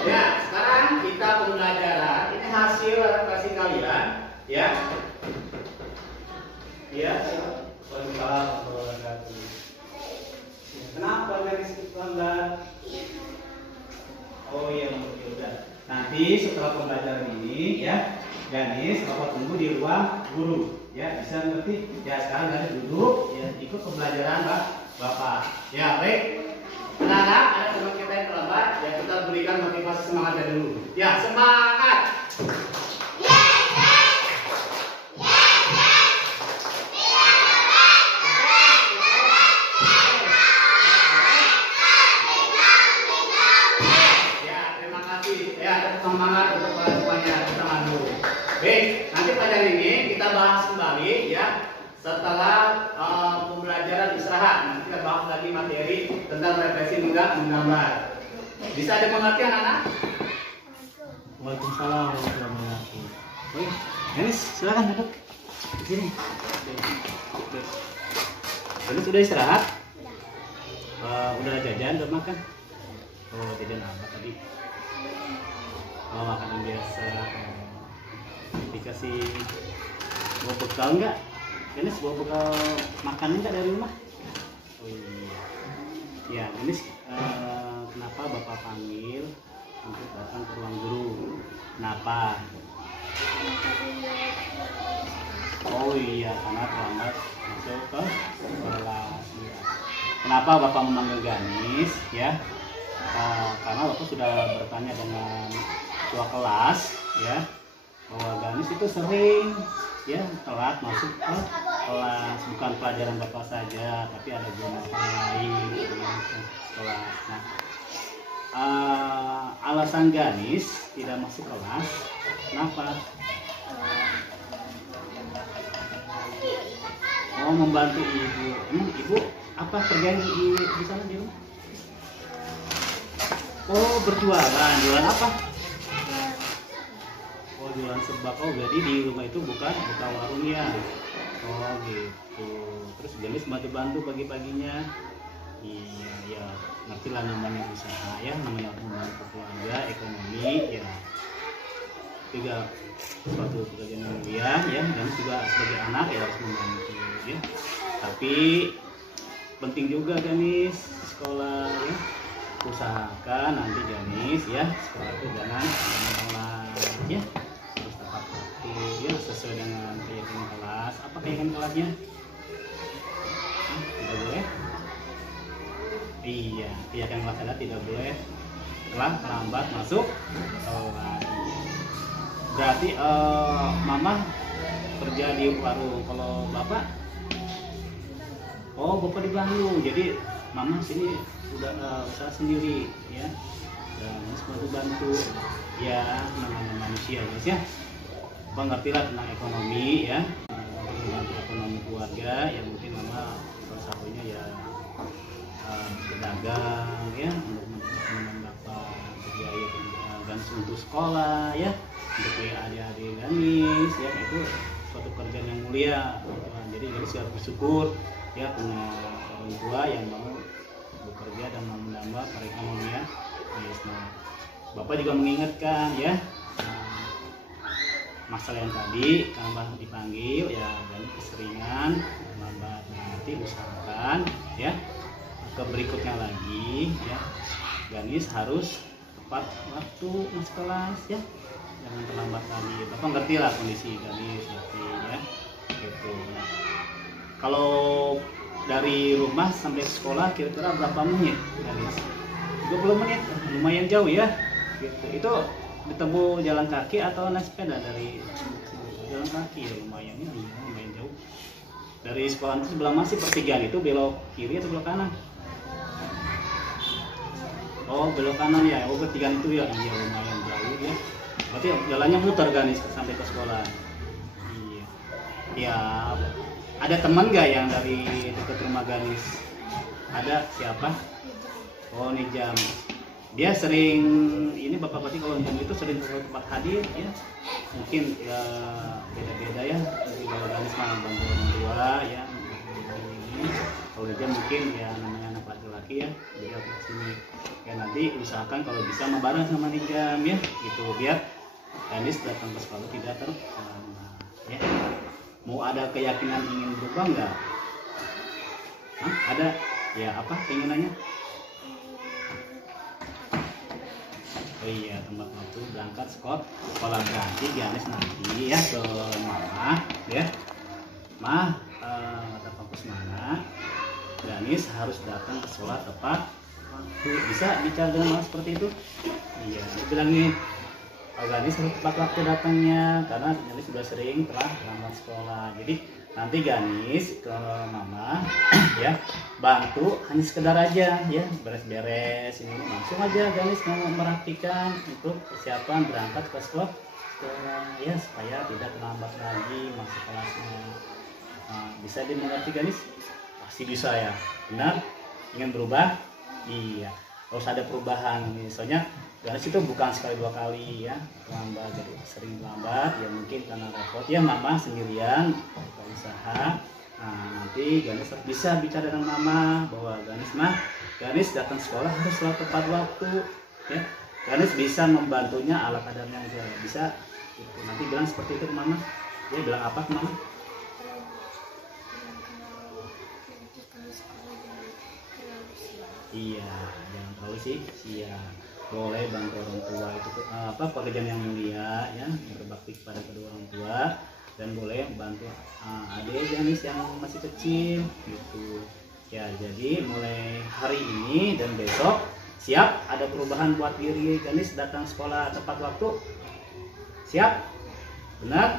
Ya, sekarang kita pembelajaran. Ini hasil adaptasi kalian, ya. Ya, kenapa garis lambat? Oh iya, udah. Nanti setelah pembelajaran ini, ya, Ganis, Bapak tunggu di ruang guru. Ya, bisa ngerti? Ya, sekarang Ganis duduk, ya, ikut pembelajaran Bapak. Ya, baik. Anak-anak, ada teman kita yang terlambat, ya kita berikan motivasi semangatnya dulu. Ya, semangat. Ya, terima kasih. Ya, semangat untuk semuanya kita dulu. Baik, nanti pelajaran ini kita bahas kembali, ya. Setelah pembelajaran istirahat, nanti kita bahas lagi materi tentang refleksi menggambar. Bisa ada mengerti anak-anak? Waalaikumsalam warahmatullahi wabarakatuh. Oh ya, Ganis, silakan duduk. Sini. Ganis sudah istirahat? Udah jajan, udah makan? Oh, jajan apa tadi? Oh, makanan biasa. Dikasih bawa bekal enggak? Ganis bawa bekal makanan enggak dari rumah? Oh iya. Ya, Ganis, kenapa Bapak panggil untuk datang ke ruang guru? Kenapa? Oh iya, karena terlambat masuk ke kelas. Ya. Kenapa Bapak memanggil Ganis? Ya, karena Bapak sudah bertanya dengan ketua kelas, ya, bahwa Ganis itu sering, ya, telat masuk ke kelas. Bukan pelajaran Bapak saja, tapi ada juga lain di kelas. Nah, alasan Ganis tidak masuk kelas, kenapa? Oh, membantu ibu. Ibu apa kerjaan di sana di rumah? Oh, berjualan. Jualan apa? Oh, jualan sembako. Jadi di rumah itu buka warung ya. Oh gitu. Terus Ganis bantu pagi-paginya. Iya, ya, ngerti lah namanya usaha, ya, namanya membantu keluarga, ekonomi, ya. Juga suatu pekerjaan yang mulia, ya, dan juga sebagai anak ya harus membantu, ya. Tapi penting juga Ganis sekolah, ya. Usahakan nanti Ganis, ya, sekolah itu jangan telat, ya. Harus tepat waktu, ya, sesuai dengan keyakinan kelas. Apa keyakinan kelasnya? Tidak boleh. Iya, keyakinan kelas ada tidak boleh terlambat masuk kelas. Berarti Mama kerja di warung, kalau Bapak? Oh, Bapak di Bandung. Jadi Mama sini udah usaha sendiri, ya. Dan harus bantu, ya, namanya manusia, guys, ya. Bapak ngertilah tentang ekonomi, ya. Membantu ekonomi keluarga, ya mungkin Mama salah satunya ya berdagang, ya, untuk mendapat biaya Ganis untuk sekolah, ya, untuk adik-adik Ganis, ya, itu suatu pekerjaan yang mulia. Jadi Ganis harus bersyukur, ya, punya orang tua yang mau bekerja dan mau menambah perekonomian. Nah, Bapak juga mengingatkan, ya, masalah yang tadi karena dipanggil, ya, Ganis keseringan lambat. Nanti usahakan, ya, ke berikutnya lagi, ya, Ganis harus tepat waktu masuk kelas, ya, jangan terlambat lagi. Bapak ngerti lah kondisi Ganis, ngerti, ya, gitu. Nah, kalau dari rumah sampai sekolah kira-kira berapa menit Ganis? 20 menit, lumayan jauh, ya, gitu. Itu ditempuh jalan kaki atau naik sepeda? Dari jalan kaki, ya, lumayan, ya, lumayan jauh. Dari sekolah itu sebelah masih pertigaan itu belok kiri atau belok kanan? Oh, belok kanan, ya. Oh, pertigaan itu, ya. Iya, lumayan jauh, ya. Berarti jalannya muter Ganis sampai ke sekolah. Iya. Ya, ada teman nggak yang dari dekat rumah Ganis? Ada, siapa? Oh, Nijam. Dia sering, ini Bapak berarti kalau Nijam itu sering ke tempat hadir, ya. Mungkin ya beda-beda, ya. Jadi kalau Ganis mah bantu orang tua, ya. Kalau Nijam mungkin ya namanya anak laki-laki kaki ya, jadi aku ke sini. Ya nanti usahakan kalau bisa sama bareng sama Nigam ya, gitu biar Ganis datang ke sekolah tidak terlambat ya. Mau ada keyakinan ingin berubah nggak? Hah? Ada? Ya apa keinginannya? Oh iya, tempat waktu berangkat sekolah berarti Ganis nanti ya ke mama ya. Mah, kata fokus mana? Ganis harus datang ke sekolah tepat waktu. Bisa bicara dengan mama seperti itu? Iya, bilang nih, Ganis harus tepat waktu datangnya karena Ganis sudah sering telah terlambat sekolah. Jadi nanti Ganis ke mama ya, bantu hanya sekedar aja ya, beres-beres ini langsung aja Ganis mau merapikan untuk persiapan berangkat ke sekolah ya, supaya tidak terlambat lagi masuk kelasnya. Bisa dimengerti Ganis? Pasti bisa ya, benar? Ingin berubah? Iya, harus ada perubahan. Soalnya Ganis itu bukan sekali dua kali ya terlambat, jadi sering terlambat ya, mungkin karena repot ya mama sendirian buka usaha. Nanti Ganis bisa bicara dengan mama bahwa Ganis datang sekolah harus selalu tepat waktu ya. Ganis bisa membantunya ala kadarnya aja, bisa gitu. Nanti bilang seperti itu ke mama. Dia bilang apa ke mama? Iya, jangan terlalu siap. Boleh bantu orang tua itu pekerjaan yang mulia ya, berbakti kepada kedua orang tua, dan boleh bantu adik Ganis yang masih kecil gitu ya. Jadi mulai hari ini dan besok siap ada perubahan buat diri Ganis datang sekolah tepat waktu. Siap? Benar?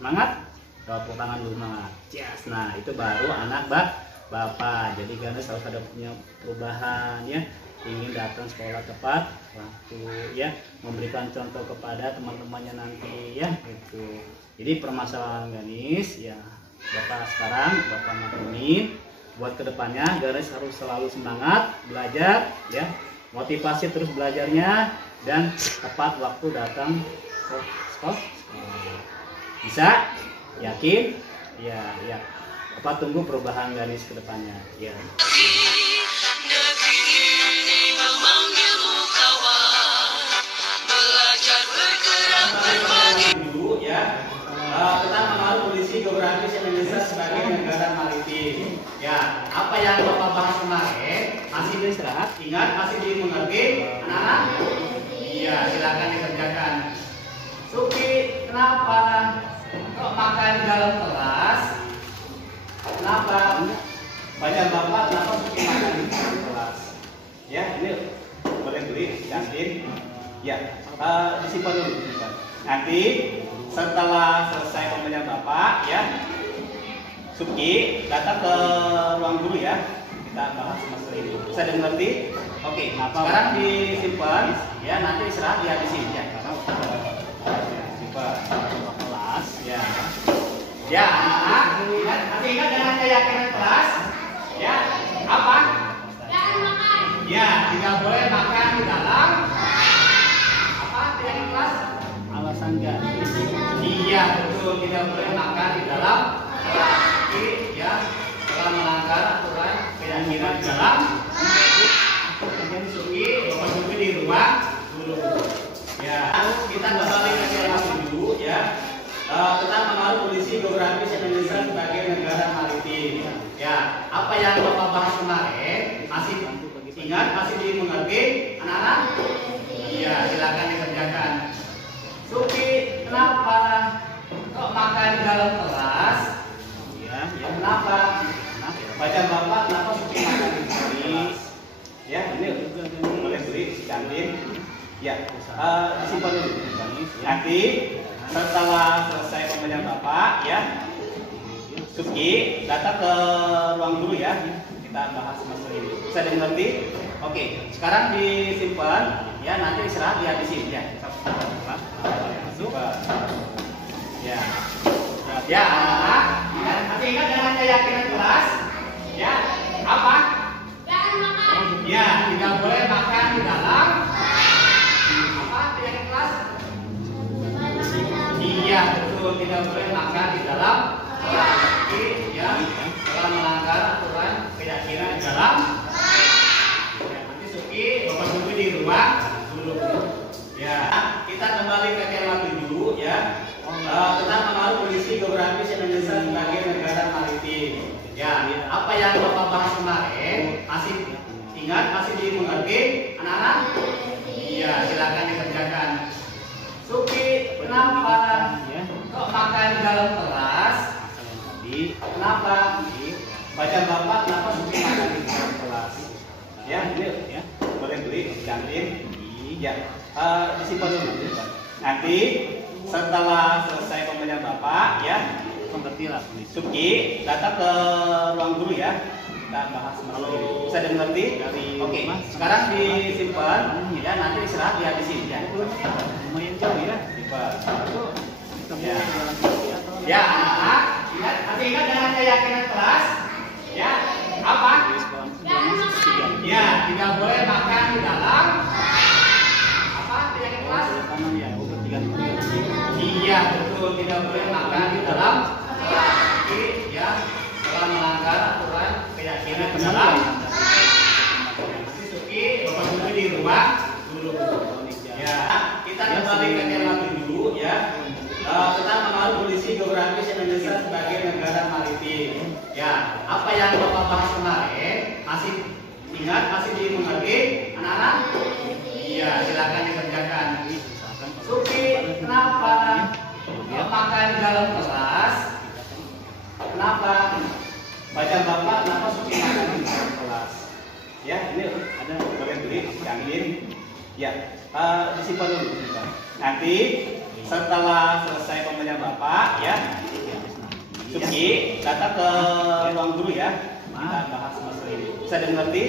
Semangat? Tepuk tangan dulu, semangat. Yes. Nah itu baru anak bapak. Jadi Ganis harus ada punya perubahan ya, ingin datang sekolah tepat waktu ya, memberikan contoh kepada teman-temannya nanti ya gitu. Jadi permasalahan Ganis ya, bapak sekarang bapak maklumin buat kedepannya Ganis harus selalu semangat belajar ya, motivasi terus belajarnya, dan tepat waktu datang ke sekolah. Bisa? Yakin? Ya. Apa tunggu perubahan Ganis kedepannya ya. Dulu ya, tentang mengenal kondisi geografis Indonesia sebagai negara maritim. Ya, apa yang Bapak bahas kemarin masih diserah? Ingat, masih dimengerti, anak-anak? Iya, silakan dikerjakan. Suki, kenapa kok makan di dalam kelas? Kenapa? Banyak bapak, kenapa Suki makan di dalam kelas? Ya, ini boleh beli, kantin. Ya, disimpan dulu, disimpan. Nanti setelah selesai pembelajaran bapak ya, Suki datang ke ruang guru ya, kita bahas masalah ini. Bisa dimengerti? Oke, sekarang disimpan ya, nanti istirahat dihabisin ya. Simpan kelas ya. Ya, anak-anak, nanti ingat dengan keyakinan kelas ya. Apa? Jangan makan. Ya, tidak boleh makan di dalam. Kelas alasan Ganis. Iya betul, tidak boleh makan di dalam kelas ya, setelah melanggar aturan keyakinan di dalam. Kemudian Suki di ruang guru ya. Kita kembali ke kelas dulu ya, tentang mengenal kondisi geografis Indonesia sebagai negara maritim ya. Apa yang Bapak bahas kemarin masih ingat, masih dimengerti anak-anak? Iya, silakan dikerjakan. Suki, kenapa kok makan di dalam kelas? Ya, kenapa? Baca bapak, kenapa Suki makan di sini? Ya, ini boleh beli di kantin. Ya, disimpan dulu. Nanti setelah selesai pembelajaran bapak ya, Suki datang ke ruang guru ya. Kita bahas masalah ini. Bisa dimengerti? Oke, sekarang disimpan ya, nanti istirahat dihabisin ya. Masuk. Ya. Ya, anak-anak, nanti ingat dengan keyakinan kelas ya. Apa? Jangan makan. Ya, tidak boleh makan di dalam. Apa keyakinan kelas? Iya, betul, tidak boleh makan di dalam kelas ya, setelah melanggar aturan keyakinan di dalam. ruang guru. Ya, kita kembali ke tema 7 ya. Tentang pengaruh kondisi geografis Indonesia sebagai negara maritim. Ya, apa yang Bapak bahas kemarin masih ingat, masih dimengerti anak-anak? Iya, silakan dikerjakan. Suki, kenapa kok makan di dalam kelas? Kenapa? Baca Bapak, kenapa Suki makan di dalam kelas? Ya, ya, boleh beli kantin. Ya, disimpan dulu. Nanti setelah selesai pembelajaran Bapak, ya, mengertilah. Suki datang ke ruang guru ya. Kita bahas kalau bisa dimengerti. Oke, sekarang disimpan. Ya, nanti istirahat ya di sini ya. Lumayan jauh ya. Simpan. Ya. Ya, anak-anak, ingat, masih ingat dengan keyakinan kelas? Ya, apa? Ya, tidak boleh makan di dalam. Apa? Keyakinan kelas? Iya, betul, tidak boleh makan di dalam kelas. Ya, telah melanggar aturan keyakinan di dalam. Suki, Bapak Guru di ruang guru. Ya, kita kembali ke tema 7 ya. Tentang pengaruh kondisi geografis Indonesia sebagai negara maritim. Ya, apa yang Bapak bahas kemarin masih ingat, masih dimengerti anak-anak? Iya, silakan dikerjakan. Suki, kenapa makan di dalam kelas? Kenapa? Baca Bapak, kenapa Suki makan di dalam kelas? Ya, ini ada boleh beli kantin. Ya, disimpan dulu. Nanti setelah selesai pembelajaran Bapak, ya, Suki datang ke ruang guru ya. Kita bahas masalah ini. Bisa dimengerti?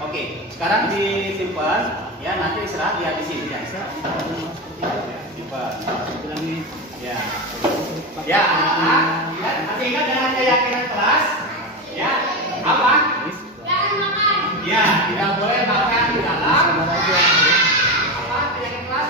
Oke, sekarang disimpan. Ya, nanti istirahat ya di sini ya. Simpan. Ya. Ya, anak-anak, masih ingat dengan keyakinan kelas? Ya, apa? Jangan makan. Ya, tidak boleh makan di dalam. Apa? Keyakinan kelas?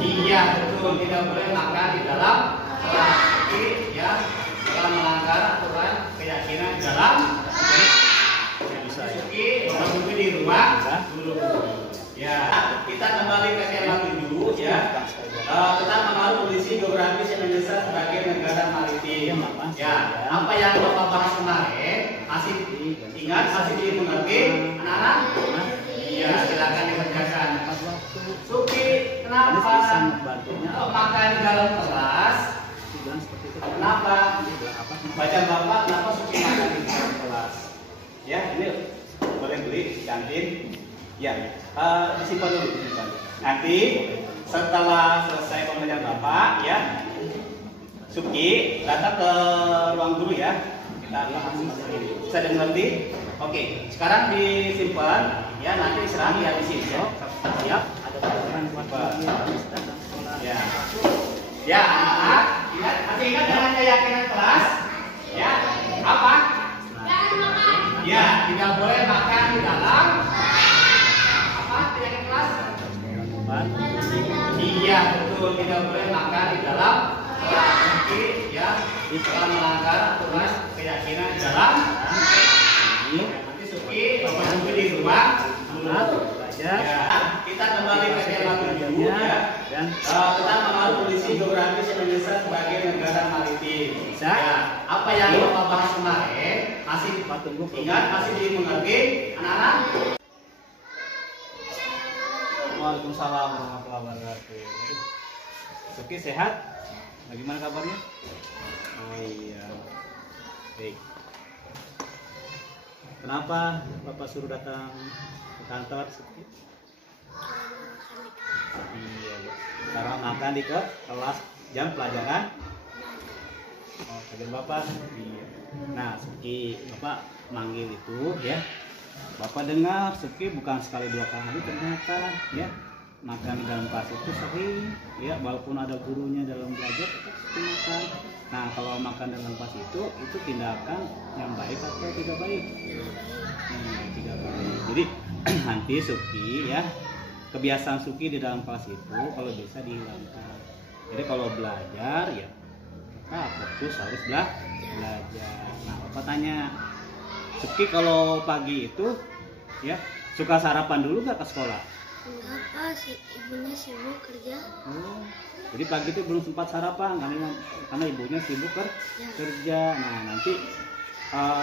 Iya, betul, tidak boleh makan di dalam kelas. Ya, telah melanggar aturan keyakinan di dalam. Suki, Bapak Guru di ruang guru. Ya, kita kembali ke tema 7 ya. Tentang pengaruh kondisi geografis Indonesia sebagai negara maritim. Ya, apa yang Bapak bahas kemarin masih ingat, masih dimengerti anak-anak? Iya, silakan dikerjakan. Suki, kenapa kok makan di dalam kelas? Kenapa? Baca Bapak, kenapa Suki makan di dalam kelas? Ya, ini boleh beli kantin. Ya, disimpan dulu. Nanti setelah selesai pembelajaran Bapak, ya, Suki datang ke ruang guru ya. Kita bahas masalah ini. Bisa dimengerti? Oke, sekarang disimpan. Ya, nanti istirahat ya di sini. Siap? Ada pelajaran buat ya. Ya, anak-anak, ingat, masih ingat dengan keyakinan kelas? Ya, apa? Ya, tidak boleh makan di dalam. Apa? Keyakinan kelas? Iya, betul, tidak boleh makan di dalam kelas. Ya, telah melanggar aturan keyakinan di dalam. Nanti Suki, Bapak Guru di ruang guru. Ya, kita kembali ke tema 7 ya. Tentang pengaruh kondisi geografis Indonesia sebagai negara maritim. Ya, apa yang Bapak bahas kemarin masih ingat, masih dimengerti anak-anak? Waalaikumsalam warahmatullahi wabarakatuh. Suki sehat? Bagaimana kabarnya? Oh iya. Baik. Kenapa Bapak suruh datang ke kantor Suki? Iya, karena makan di kelas jam pelajaran. Oh, kaget Bapak. Iya. Nah, Suki, Bapak manggil itu ya. Bapak dengar Suki bukan sekali 2 kali ternyata ya makan di dalam kelas itu sering ya, walaupun ada gurunya dalam belajar tetap makan. Nah, kalau makan dalam kelas itu tindakan yang baik atau tidak baik? Tidak baik. Jadi nanti Suki ya, kebiasaan Suki di dalam kelas itu kalau bisa dihilangkan. Jadi kalau belajar ya kita fokus harus belajar. Nah, Bapak tanya, Suki kalau pagi itu ya Suka sarapan dulu nggak ke sekolah? Enggak Pak, ibunya sibuk kerja. Oh, jadi pagi itu belum sempat sarapan karena ibunya sibuk kerja. Nah, nanti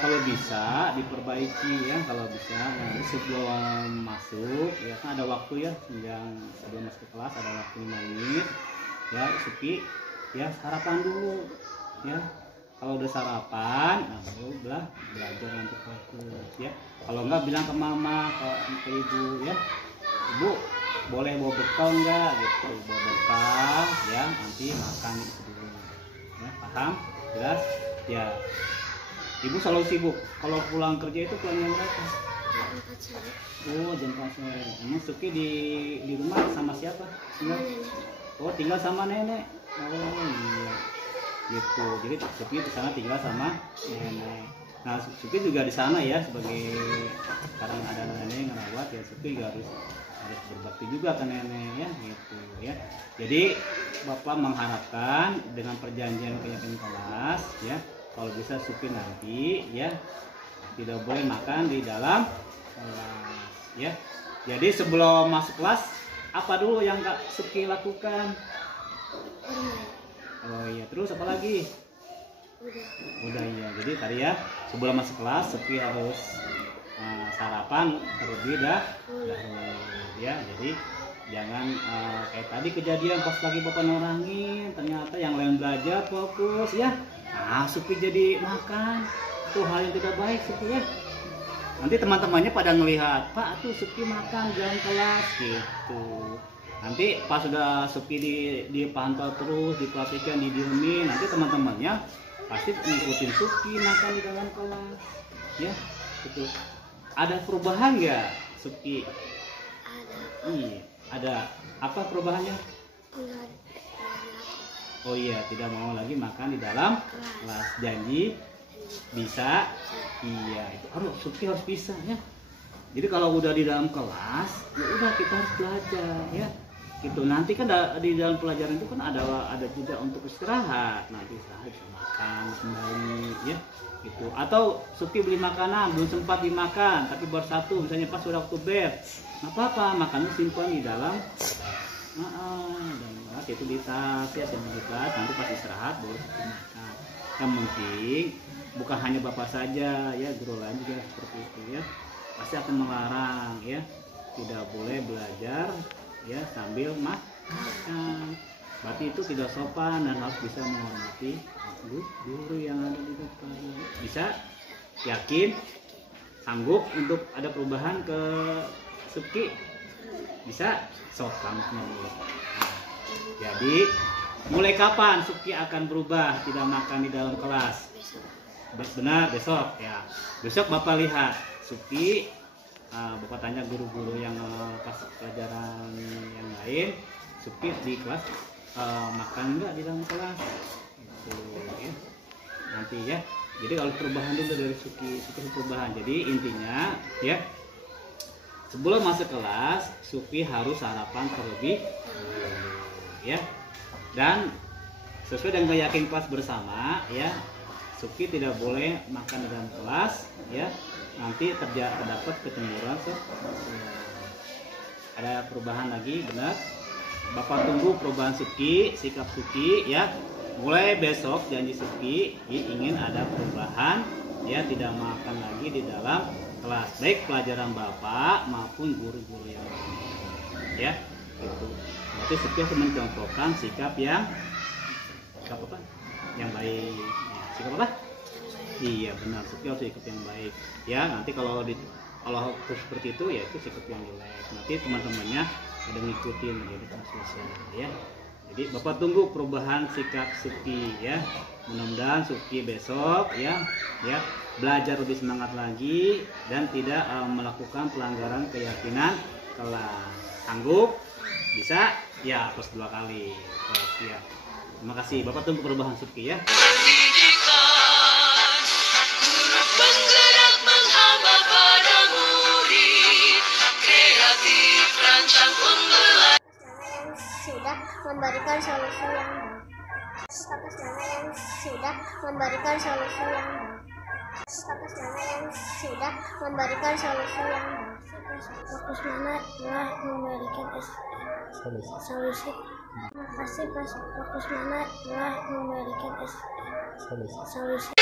kalau bisa diperbaiki ya, kalau bisa nanti sebelum masuk ya kan ada waktu ya, sebelum masuk ke kelas ada waktu 5 menit ya, Suki ya sarapan dulu ya. Kalau udah sarapan, nah baru belajar untuk fokus ya. Kalau enggak bilang ke mama, ke ibu ya, ibu boleh bawa bekal enggak gitu, bawa bekal ya, nanti makan itu dulu ya, paham? Jelas? Ya. Ibu selalu sibuk. Kalau pulang kerja itu pulangnya berapa? Jam 4 sore. Oh, jam 4 sore. Emang Suki di rumah sama siapa? Sama nenek. Oh, tinggal sama nenek. Oh iya. Gitu. Jadi Suki di sana tinggal sama nenek. Nah, Suki juga di sana ya sebagai sekarang ada nenek yang ngerawat ya, Suki juga harus berbakti juga ke nenek ya gitu ya. Jadi Bapak mengharapkan dengan perjanjian kenyataan kelas ya, kalau bisa Suki nanti ya tidak boleh makan di dalam kelas ya. Jadi sebelum masuk kelas apa dulu yang Kak Suki lakukan? Oh iya, terus apa lagi? Udah ya. Jadi tadi ya sebelum masuk kelas Suki harus sarapan terlebih dahulu ya. Jadi jangan kayak tadi kejadian pas lagi Bapak nerangin ternyata yang lain belajar fokus ya. Nah, Suki jadi makan, itu hal yang tidak baik Suki ya. Nanti teman-temannya pada ngelihat, Pak tuh Suki makan dalam kelas gitu. Nanti pas sudah Suki dipantau terus, diperhatikan, didiemin, nanti teman-temannya pasti ngikutin Suki makan di dalam kelas ya gitu. Ada perubahan nggak Suki? Ada. Iya, ada. Apa perubahannya? Enggak. Oh iya, tidak mau lagi makan di dalam kelas. Janji bisa. Iya, itu Suki harus bisa ya. Jadi kalau udah di dalam kelas, ya udah kita harus belajar ya. Gitu. Nanti kan di dalam pelajaran itu kan ada juga untuk istirahat. Nanti istirahat bisa makan kembali ya. Gitu. Atau Suki beli makanan belum sempat dimakan, tapi baru satu, misalnya pas udah waktu bed. Nggak apa-apa, makannya simpan di dalam. Dan itu di tas ya, simpan di tas, nanti pas istirahat baru Suki makan. Yang penting bukan hanya Bapak saja ya, guru lain juga seperti itu ya. Pasti akan melarang ya, tidak boleh belajar ya sambil makan. Berarti itu tidak sopan dan harus bisa menghormati guru yang ada di depan. Bisa? Yakin? Sanggup untuk ada perubahan ke Suki? Bisa? Sok kamu dulu. Jadi mulai kapan Suki akan berubah tidak makan di dalam kelas? Benar, besok ya. Besok Bapak lihat Suki, Bapak tanya guru-guru yang pas pelajaran yang lain, Suki di kelas makan enggak di dalam kelas? Gitu, ya. Nanti ya. Jadi kalau perubahan dulu dari Suki perubahan. Jadi intinya ya, sebelum masuk kelas Suki harus sarapan terlebih dahulu ya. Dan sesuai dengan keyakinan kelas bersama ya, Suki tidak boleh makan di dalam kelas ya. Nanti terdapat kecemburuan. Ada perubahan lagi, benar? Bapak tunggu perubahan Suki, sikap Suki ya. Mulai besok janji Suki ingin ada perubahan ya, tidak makan lagi di dalam kelas, baik pelajaran Bapak maupun guru-guru yang lain ya. Gitu. Berarti Suki harus mencontohkan sikap yang apa? Yang baik. Ya, sikap apa? Iya benar, Suki harus sikap yang baik ya. Nanti kalau seperti itu ya itu sikap yang jelek, nanti teman-temannya ada ngikutin jadi selesai ya. Jadi Bapak tunggu perubahan sikap Suki ya. Mudah-mudahan Suki besok ya belajar lebih semangat lagi dan tidak melakukan pelanggaran keyakinan kelas. Sanggup? Bisa? Ya, plus 2 kali. Ya. Terima kasih. Bapak tunggu perubahan Suki ya. Sudah memberikan solusi yang baik. Atas nama yang sudah memberikan solusi yang baik. Atas nama yang sudah memberikan solusi yang baik. Fokus mana telah memberikan solusi. Terima kasih Fokus mana telah memberikan solusi.